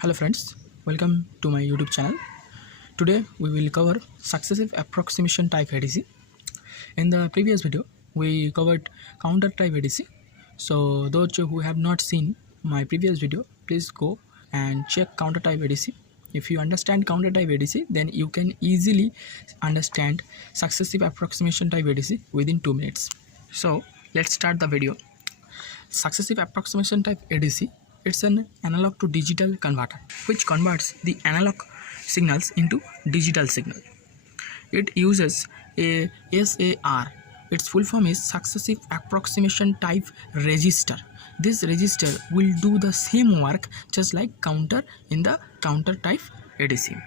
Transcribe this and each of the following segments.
Hello friends, welcome to my YouTube channel. Today we will cover successive approximation type ADC. In the previous video we covered counter type ADC. So those who have not seen my previous video, please go and check counter type ADC. If you understand counter type ADC, then you can easily understand successive approximation type ADC within 2 minutes. So let's start the video. Successive approximation type ADC, it's an analog to digital converter which converts the analog signals into digital signal. It uses a SAR. Its full form is Successive Approximation Type Register. This register will do the same work just like counter in the counter type ADC.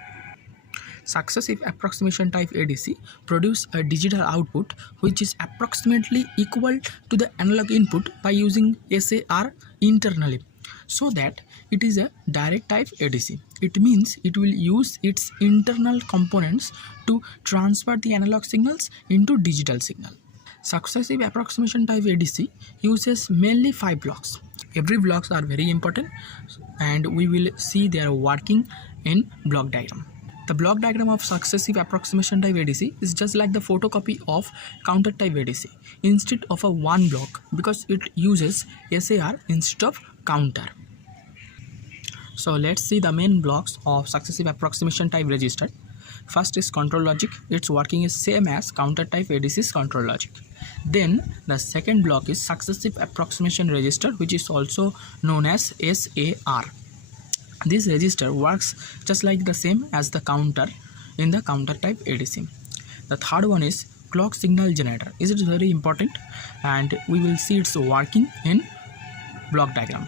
Successive approximation type ADC produce a digital output which is approximately equal to the analog input by using SAR internally, so that it is a direct type ADC. It means it will use its internal components to transfer the analog signals into digital signal. Successive approximation type ADC uses mainly 5 blocks. Every blocks are very important and we will see their working in block diagram. The block diagram of successive approximation type ADC is just like the photocopy of counter type ADC instead of a one block, because it uses SAR instead of counter. So let's see the main blocks of successive approximation type register. First is control logic. Its working is same as counter type ADC's control logic. Then the second block is successive approximation register, which is also known as SAR. This register works just like the same as the counter in the counter type ADC. The third one is clock signal generator. It is very important and we will see its working in block diagram.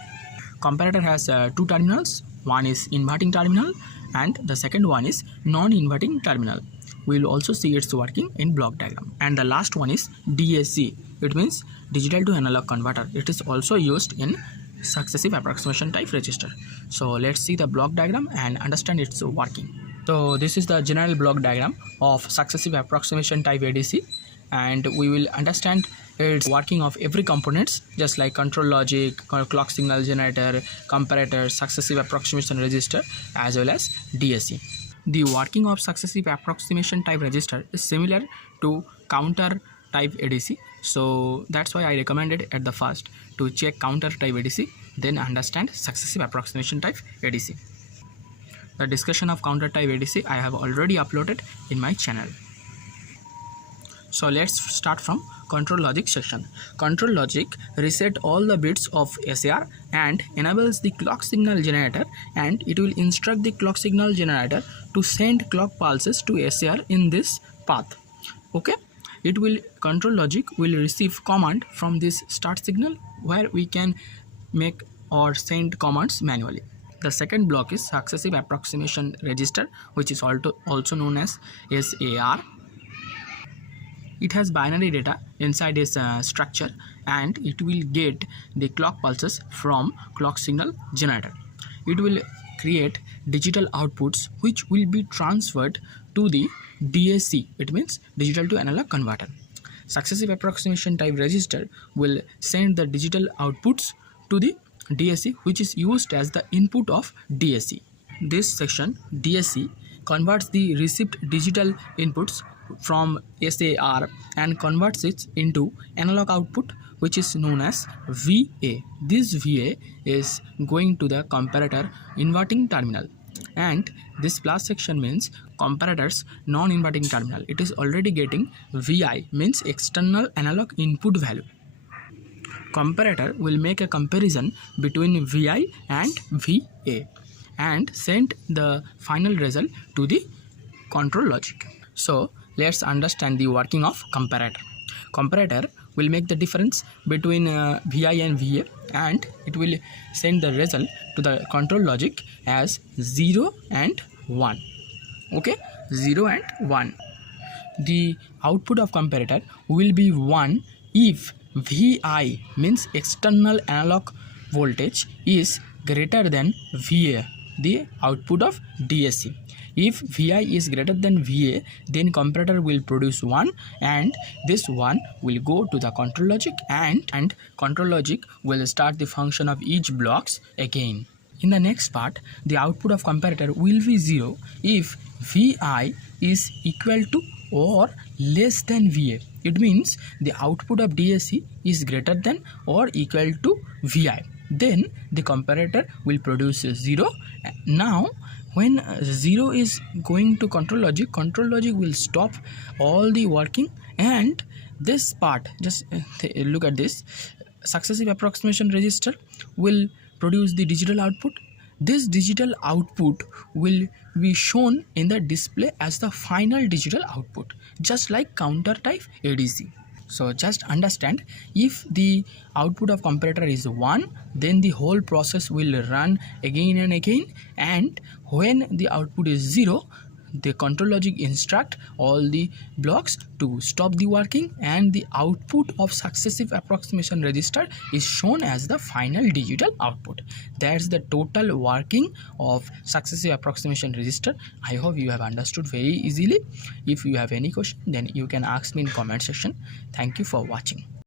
Comparator has 2 terminals. One is inverting terminal and the second one is non-inverting terminal. We will also see its working in block diagram. And the last one is DAC. It means digital to analog converter. It is also used in successive approximation type register. So let's see the block diagram and understand its working. So this is the general block diagram of successive approximation type ADC, and we will understand its working of every components just like control logic, clock signal generator, comparator, successive approximation register, as well as DAC. The working of successive approximation type register is similar to counter type ADC, so that's why I recommended at the first to check counter type ADC, then understand successive approximation type ADC. The discussion of counter type ADC I have already uploaded in my channel. So let's start from control logic section. Control logic reset all the bits of SAR and enables the clock signal generator, and it will instruct the clock signal generator to send clock pulses to SAR in this path. Okay, control logic will receive command from this start signal where we can make or send commands manually. The second block is successive approximation register, which is also known as SAR. It has binary data inside its structure, and it will get the clock pulses from clock signal generator. It will create digital outputs which will be transferred to the DAC. It means digital to analog converter. Successive approximation type register will send the digital outputs to the DAC, which is used as the input of DAC. This section, DAC, converts the received digital inputs from SAR and converts it into analog output, which is known as VA. This VA is going to the comparator inverting terminal, and this plus section means comparator's non-inverting terminal. It is already getting VI, means external analog input value. Comparator will make a comparison between VI and VA and send the final result to the control logic. So let's understand the working of comparator. Comparator will make the difference between VI and VA, and it will send the result to the control logic as 0 and 1. Okay, 0 and 1. The output of comparator will be 1 if VI, means external analog voltage, is greater than VA, the output of DAC. If VI is greater than VA, then comparator will produce 1, and this 1 will go to the control logic, and control logic will start the function of each blocks again. in the next part, the output of comparator will be 0 if Vi is equal to or less than Va. It means the output of DAC is greater than or equal to Vi. Then the comparator will produce 0. Now when 0 is going to control logic will stop all the working, and this part, just look at this, successive approximation register will produce the digital output. This digital output will be shown in the display as the final digital output, just like counter type ADC. So just understand, if the output of comparator is 1, then the whole process will run again and again, and when the output is 0, the control logic instruct all the blocks to stop the working, and the output of successive approximation register is shown as the final digital output. That's the total working of successive approximation register. I hope you have understood very easily. If you have any question, then you can ask me in comment section. Thank you for watching.